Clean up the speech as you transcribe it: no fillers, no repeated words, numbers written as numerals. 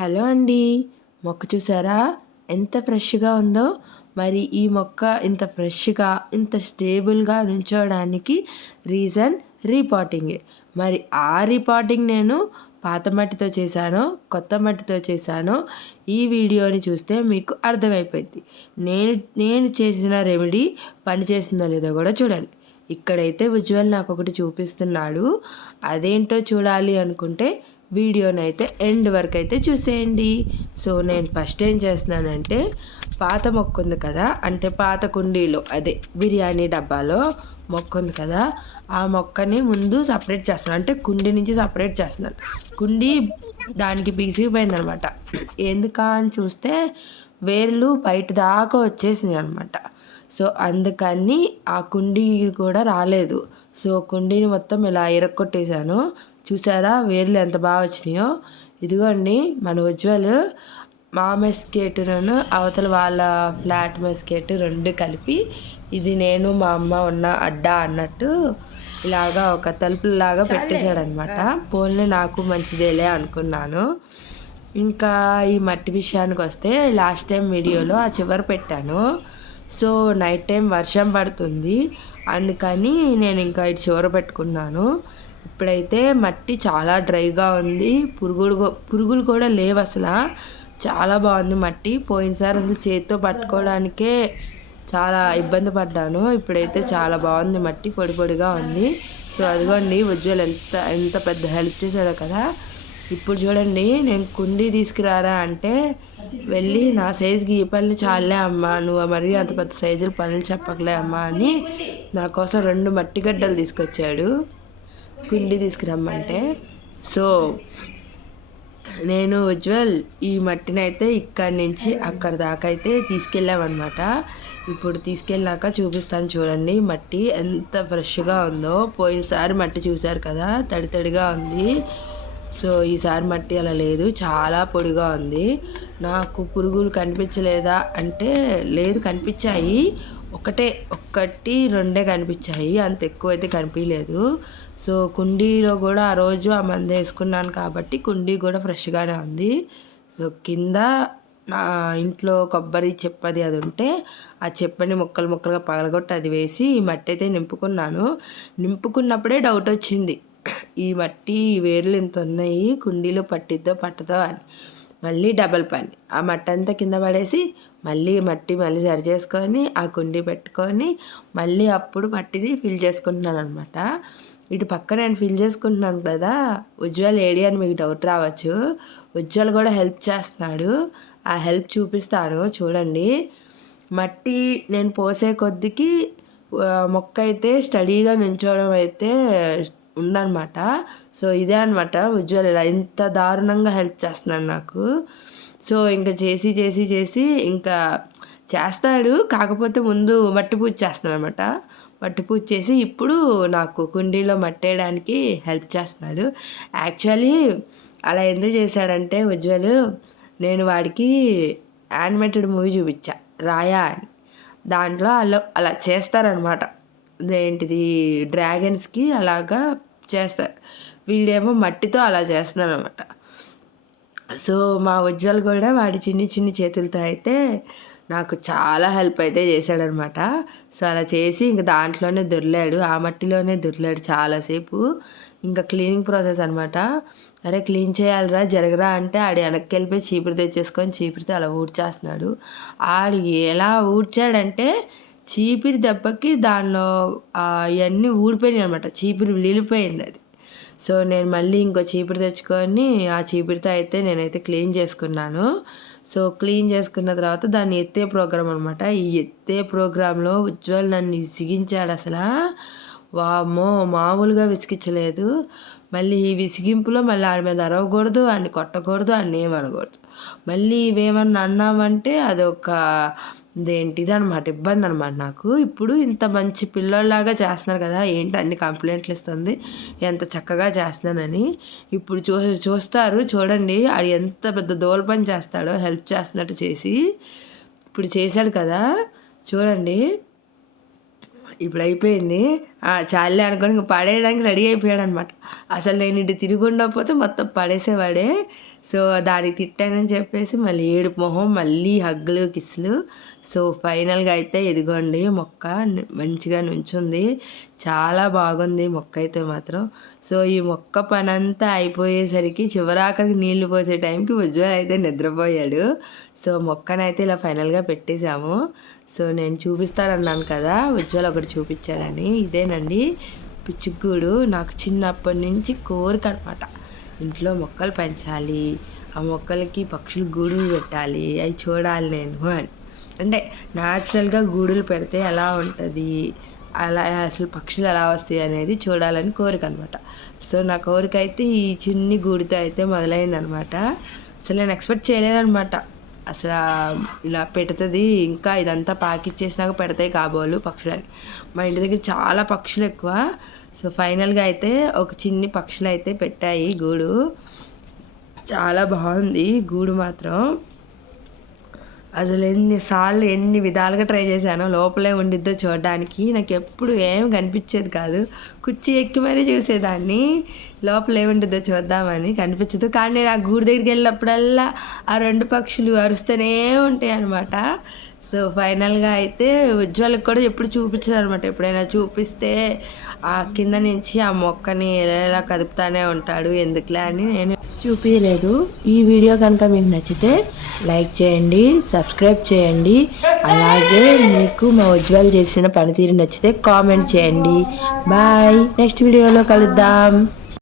Hello అండి. మొక్క చూసారా ఎంత ఫ్రెష్‌గా ఉందో? మరి ఈ మొక్క ఇంత ఫ్రెష్‌గా, ఇంత స్టేబుల్‌గా నించోడానికి రీజన్ రీపాటింగే. మరి ఆ రీపాటింగ్ నేను పాత మట్టితో చేశానో, కొత్త మట్టితో చేశానో ఈ వీడియోని చూస్తే మీకు అర్థమైపోద్ది. నేను నేను చేసిన రెమెడీ పనిచేసిందో లేదో గూడా చూడండి. ఇక్కడైతే ఉజ్వల్ నాకొకటి చూపిస్తున్నాడు. అదేంటో చూడాలి అనుకుంటే వీడియోనైతే ఎండ్ వరకు అయితే చూసేయండి. సో నేను ఫస్ట్ ఏం చేస్తున్నానంటే పాత మొక్క ఉంది కదా, అంటే పాత కుండీలో అదే బిర్యానీ డబ్బాలో మొక్క ఉంది కదా, ఆ మొక్కని ముందు సపరేట్ చేస్తున్నాను. అంటే కుండీ నుంచి సపరేట్ చేస్తున్నాను. కుండీ దానికి బిగిసిపోయిందనమాట. ఎందుకా అని చూస్తే వేర్లు బయట దాకా వచ్చేసినాయి అనమాట. సో అందుకని ఆ కుండీ కూడా రాలేదు. సో కుండీని మొత్తం ఇలా ఇరక్కొట్టేశాను. చూసారా వేర్లు ఎంత బాగా వచ్చినాయో? ఇదిగోండి మన ఉజ్వల్ మా మెస్కేట్‌ను అవతల వాళ్ళ ఫ్లాట్ మెస్కేట్ 2 కలిపి ఇది నేను మా అమ్మ ఉన్న అడ్డా అన్నట్టు ఇలాగా ఒక తలుపులాగా పెట్టేశాడనమాట. పోన్లే నాకు మంచిదేలే అనుకున్నాను. ఇంకా ఈ మట్టి విషయానికొస్తే లాస్ట్ టైం వీడియోలో ఆ చివర పెట్టాను. సో నైట్ టైం వర్షం పడుతుంది. అందుకని నేను ఇంకా ఇటు చివర పెట్టుకున్నాను. ఇప్పుడైతే మట్టి చాలా డ్రైగా ఉంది. పురుగులు కూడా లేవు అసలు. చాలా బాగుంది మట్టి. పోయినసారి అసలు చేతితో పట్టుకోవడానికే చాలా ఇబ్బంది పడ్డాను. ఇప్పుడైతే చాలా బాగుంది మట్టి, పొడి పొడిగా ఉంది. సో అదిగోండి ఉజ్వల్ ఎంత ఎంత పెద్ద హెల్ప్ చేశాడో కదా. ఇప్పుడు చూడండి నేను కుండీ తీసుకురారా అంటే వెళ్ళి నా సైజుకి ఈ పనులు చాలే అమ్మా, నువ్వు మరీ అంత పెద్ద సైజుల పనులు చెప్పకలే అమ్మా అని నా కోసం 2 మట్టి గడ్డలు తీసుకొచ్చాడు కుండీ తీసుకురమ్మంటే. సో నేను ఉజ్వల్ ఈ మట్టిని అయితే ఇక్కడి నుంచి అక్కడ దాకా అయితే తీసుకెళ్ళామన్నమాట. ఇప్పుడు తీసుకెళ్ళాక చూపిస్తాను చూడండి మట్టి ఎంత ఫ్రెష్గా ఉందో. పోయినసారి మట్టి చూశారు కదా, తడి తడిగా ఉంది. సో ఈసారి మట్టి అలా లేదు, చాలా పొడిగా ఉంది. నాకు పురుగులు కనిపించలేదా అంటే లేదు, కనిపించాయి. ఒకటి రెండే కనిపించాయి, అంత ఎక్కువ అయితే కనిపించలేదు. సో కుండీలో కూడా ఆ రోజు ఆ మందు వేసుకున్నాను కాబట్టి కుండీ కూడా ఫ్రెష్గానే ఉంది. సో కింద నా ఇంట్లో కొబ్బరి చెప్పది అది ఉంటే ఆ చెప్పని ముక్కలు ముక్కలుగా పగలగొట్టి అది వేసి ఈ మట్టి అయితే నింపుకున్నాను. నింపుకున్నప్పుడే డౌట్ వచ్చింది, ఈ మట్టి వేర్లు ఇంత ఉన్నాయి, కుండీలో పట్టిద్దో పట్టదో అని. మళ్ళీ డబల్ పని, ఆ మట్టి అంతా కింద పడేసి మళ్ళీ సరి చేసుకొని ఆ కుండీ పెట్టుకొని మళ్ళీ అప్పుడు మట్టిని ఫిల్ చేసుకుంటున్నాను అనమాట. ఇటు పక్క నేను ఫిల్ చేసుకుంటున్నాను కదా, ఉజ్వల్ ఏడి అని మీకు డౌట్ రావచ్చు. ఉజ్వల్ కూడా హెల్ప్ చేస్తున్నాడు, ఆ హెల్ప్ చూపిస్తాను చూడండి. మట్టి నేను పోసే కొద్దికి మొక్క అయితే స్టడీగా నించోవడం అయితే ఉందన్నమాట. సో ఇదే అనమాట ఉజ్వల్ ఇలా ఇంత దారుణంగా హెల్ప్ చేస్తున్నాడు నాకు. సో ఇంకా చేసి ఇంకా చేస్తాడు, కాకపోతే ముందు మట్టి పూజ చేస్తున్నాడు అనమాట. మట్టి పూజ చేసి ఇప్పుడు నాకు కుండీలో మట్టేయడానికి హెల్ప్ చేస్తున్నాడు. యాక్చువల్లీ అలా ఎందుకు చేశాడంటే ఉజ్వల్, నేను వాడికి యానిమేటెడ్ మూవీ చూపించా రాయా అని. దాంట్లో అలా చేస్తారనమాట. ఏంటిది డ్రాగన్స్కి అలాగా చేస్తారు. వీడేమో మట్టితో అలా చేస్తున్నాడు అనమాట. సో మా ఉజ్వల్ కూడా వాడి చిన్ని చేతులతో అయితే నాకు చాలా హెల్ప్ అయితే చేశాడనమాట. సో అలా చేసి ఇంక దాంట్లోనే దొర్లాడు, ఆ మట్టిలోనే దొర్లాడు చాలాసేపు. ఇంకా క్లీనింగ్ ప్రాసెస్ అనమాట. అరే క్లీన్ చేయాలిరా జరగరా అంటే ఆడు వెనక్కి వెళ్ళిపోయి చీపురు తెచ్చేసుకొని చీపురితో అలా ఊడ్చేస్తున్నాడు. ఆడు ఎలా ఊడ్చాడంటే చీపిరి దెబ్బకి దానిలో ఇవన్నీ ఊడిపోయినాయి అనమాట, చీపిరి విలిపోయింది అది. సో నేను మళ్ళీ ఇంకో చీపురు తెచ్చుకొని ఆ చీపురితో అయితే నేనైతే క్లీన్ చేసుకున్నాను. సో క్లీన్ చేసుకున్న తర్వాత దాన్ని ఎత్తే ప్రోగ్రాం అనమాట. ఈ ఎత్తే ప్రోగ్రాంలో ఉజ్వల్ నన్ను విసిగించాడు అసలు. వామ్మో మామూలుగా విసిగించలేదు. మళ్ళీ ఈ విసిగింపులో మళ్ళీ ఆడి మీద అరవకూడదు, ఆడిని కొట్టకూడదు, ఆడిని ఏమనకూడదు. మళ్ళీ ఇవేమన్నా అన్నామంటే అదొక ఇదనమాట, ఇబ్బంది అనమాట నాకు. ఇప్పుడు ఇంత మంచి పిల్లోళ్ళలాగా చేస్తున్నారు కదా, ఏంటి అన్ని కంప్లైంట్లు ఇస్తుంది ఎంత చక్కగా చేస్తున్నానని. ఇప్పుడు చూస్తారు చూడండి ఆడు ఎంత పెద్ద దోల పని చేస్తాడో, హెల్ప్ చేస్తున్నట్టు చేసి. ఇప్పుడు చేశాడు కదా చూడండి, ఇప్పుడు అయిపోయింది. చాలే అనుకొని ఇంక పడేయడానికి రెడీ అయిపోయాడు అనమాట. అసలు నేను ఇటు తిరిగి ఉండకపోతే మొత్తం పడేసేవాడే. సో దానికి తిట్టానని చెప్పేసి మళ్ళీ ఏడుపు మొహం, మళ్ళీ హగ్గులు కిస్సులు. సో ఫైనల్గా అయితే ఇదిగోండి మొక్క మంచిగా నుంచుంది, చాలా బాగుంది మొక్క అయితే మాత్రం. సో ఈ మొక్క పనంతా అయిపోయేసరికి చివరాఖరికి నీళ్లు పోసే టైంకి ఉజ్వల్ అయితే నిద్రపోయాడు. సో మొక్కనైతే ఇలా ఫైనల్గా పెట్టేశాము. సో నేను చూపిస్తానన్నాను కదా ఉజ్వల్ ఒకటి చూపించాడని, ఇదేనండి పిచ్చుగూడు. నాకు చిన్నప్పటి నుంచి కోరిక అనమాట, ఇంట్లో మొక్కలు పెంచాలి, ఆ మొక్కలకి పక్షులు గూడులు పెట్టాలి, అవి చూడాలి నేను అని. అంటే న్యాచురల్గా గూడులు పెడితే ఎలా ఉంటుంది, అలా అసలు పక్షులు ఎలా వస్తాయి అనేది చూడాలని కోరిక అనమాట. సో నా కోరిక అయితే ఈ చిన్ని గూడుతో అయితే మొదలైందనమాట. అసలు నేను ఎక్స్పెక్ట్ చేయలేదనమాట అసలు ఇలా పెడుతుంది, ఇంకా ఇదంతా పాకిచ్చేసినాక పెడతాయి కాబోలు పక్షులని. మా ఇంటి దగ్గర చాలా పక్షులు ఎక్కువ. సో ఫైనల్గా అయితే ఒక చిన్ని పక్షులు అయితే పెట్టాయి గూడు. చాలా బాగుంది గూడు మాత్రం. అసలు ఎన్నిసార్లు ఎన్ని విధాలుగా ట్రై చేశానో లోపలే ఉండిద్దో చూడడానికి. నాకు ఎప్పుడు ఏం కనిపించేది కాదు, కుర్చీ ఎక్కి మరీ చూసేదాన్ని లోపల ఏముంటుందో చూద్దామని. కనిపించదు, కానీ నేను ఆ గూడు దగ్గరికి వెళ్ళినప్పుడల్లా ఆ 2 పక్షులు అరుస్తూనే ఉంటాయి అన్నమాట. సో ఫైనల్గా అయితే ఉజ్వల్కి కూడా ఎప్పుడు చూపించదు అనమాట. ఎప్పుడైనా చూపిస్తే ఆ కింద నుంచి ఆ మొక్కని ఎలా కదుపుతానే ఉంటాడు, ఎందుకులే అని నేను చూపించలేదు. ఈ వీడియో కనుక మీకు నచ్చితే లైక్ చేయండి, సబ్స్క్రైబ్ చేయండి. అలాగే మీకు మా ఉజ్వల్ చేసిన పనితీరు నచ్చితే కామెంట్ చేయండి. బాయ్, నెక్స్ట్ వీడియోలో కలుద్దాం.